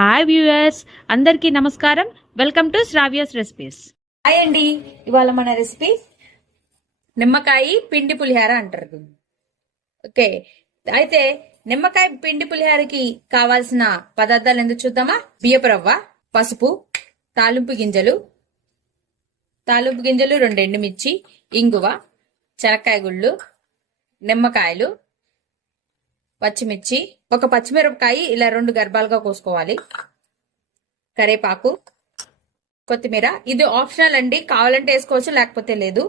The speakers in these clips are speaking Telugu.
హాయ్ వ్యూయర్స్, అందరికీ నమస్కారం. Welcome to Sravya's recipes. Hi అండి. ఇవాళ మన రెసిపీ నిమ్మకాయ పిండి పులిహార అంటారు. ఓకే, అయితే నిమ్మకాయ పిండి పులిహారకి కావాల్సిన పదార్థాలు ఎందుకు చూద్దామా. బియ్యపు రవ్వ, పసుపు, తాలింపు గింజలు 2 ఎండుమిర్చి, ఇంగువ, చెనక్కాయ గుళ్ళు, నిమ్మకాయలు, పచ్చిమిర్చి, ఒక పచ్చిమిరపకాయ ఇలా 2 గర్భాలుగా కోసుకోవాలి, కరేపాకు, కొత్తిమీర. ఇది ఆప్షనల్ అండి, కావాలంటే వేసుకోవచ్చు లేకపోతే లేదు.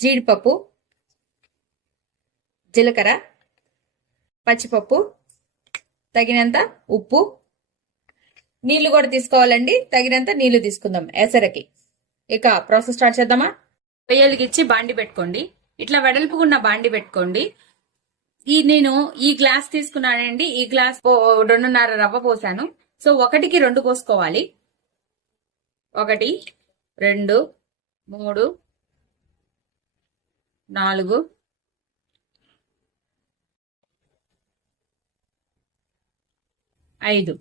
జీడిపప్పు, జీలకర్ర, పచ్చిపప్పు, తగినంత ఉప్పు, నీళ్లు కూడా తీసుకోవాలండి. తగినంత నీళ్లు తీసుకుందాం ఎసరకి. ఇక ప్రాసెస్ స్టార్ట్ చేద్దామా. పొయ్యలిగిచ్చి బాండి పెట్టుకోండి. ఇట్లా వెడల్పుకున్న బాండి పెట్టుకోండి. నేను ఈ గ్లాస్ తీసుకున్నానండి. ఈ గ్లాస్ 2.5 రవ్వ పోసాను. సో 1కి 2 పోసుకోవాలి. 1, 2, 3, 4, 5.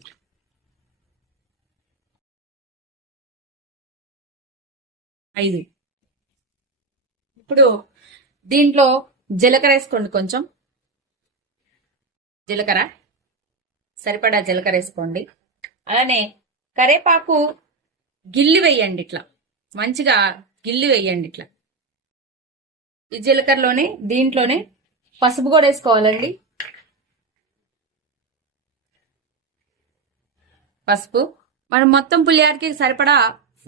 ఇప్పుడు దీంట్లో జీలకర్ర వేసుకోండి. కొంచెం జీలకర్ర, సరిపడా జీలకర్ర వేసుకోండి. అలానే కరేపాకు గిల్లి వేయండి. ఇట్లా మంచిగా గిల్లి వేయండి. ఇట్లా ఈ జీలకర్రలోనే దీంట్లోనే పసుపు కూడా వేసుకోవాలండి. పసుపు, మనం మొత్తం పులిహారకి సరిపడా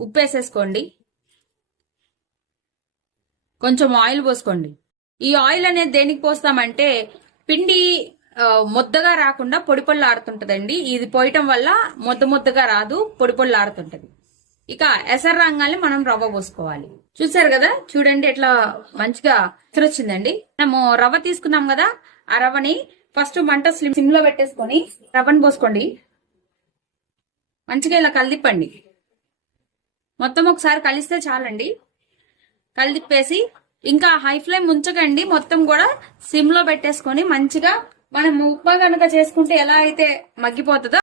ఉప్పు వేసేసుకోండి. కొంచెం ఆయిల్ పోసుకోండి. ఈ ఆయిల్ అనేది దేనికి పోస్తామంటే పిండి ముద్దగా రాకుండా పొడి పొళ్ళు ఆడుతుంటదండి. ఇది పోయటం వల్ల ముద్దగా రాదు, పొడి పొళ్ళు ఆడుతుంటది. ఇక ఎసరు రంగాన్ని మనం రవ్వ పోసుకోవాలి. చూసారు కదా, చూడండి ఎట్లా మంచిగా ఎసరు వచ్చిందండి. మనము రవ్వ తీసుకున్నాం కదా, ఆ రవ్వని ఫస్ట్ మంట సిమ్ లో పెట్టేసుకొని రవ్వని పోసుకోండి. మంచిగా ఇలా కలిదిప్పండి. మొత్తం ఒకసారి కలిస్తే చాలండి. కలిదిప్పేసి ఇంకా హై ఫ్లేమ్ ఉంచకండి. మొత్తం కూడా సిమ్ లో పెట్టేసుకొని మంచిగా మనం ఉప్మా కనుక చేసుకుంటే ఎలా అయితే మగ్గిపోతుందో